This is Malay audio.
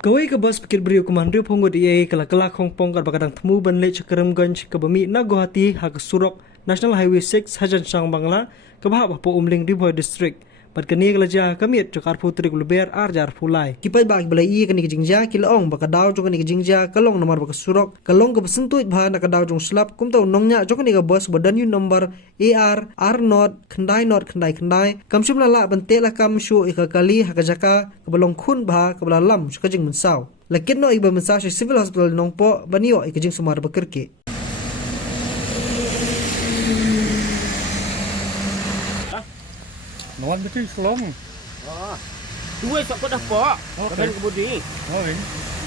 Kawai ke bas pikir beriu kumandriu pungut ia kelak-kelak Hongpong kat bakadang temu banlek Cakaramganj ke Bami nak Guwahati hak Surok National Highway 6 Hajan Sang Bangla ke bahap Papo Umling Riboy District. Pat kani kelaja kamiet cakar putri gulber arjar fulai. Kipai bak belai ia kani kejingja kilaong bakadaw jong kani kejingja kalong nomor bak Surok kalong ke besentut bah nak kadaw jong slap kumtau nongnya jong kani ke bas badan yu nomor AR R0 khandai kamsum lala bante la kam shu ikakali hakajaka kebalong khun bah kebalalam kajing mensau. Lakin no iba mensau civil hospital nongpo banio ikajing sumar bekerke. Ngon betul selong. Dua sok dah pak. Kan kebudi. Oh, ini.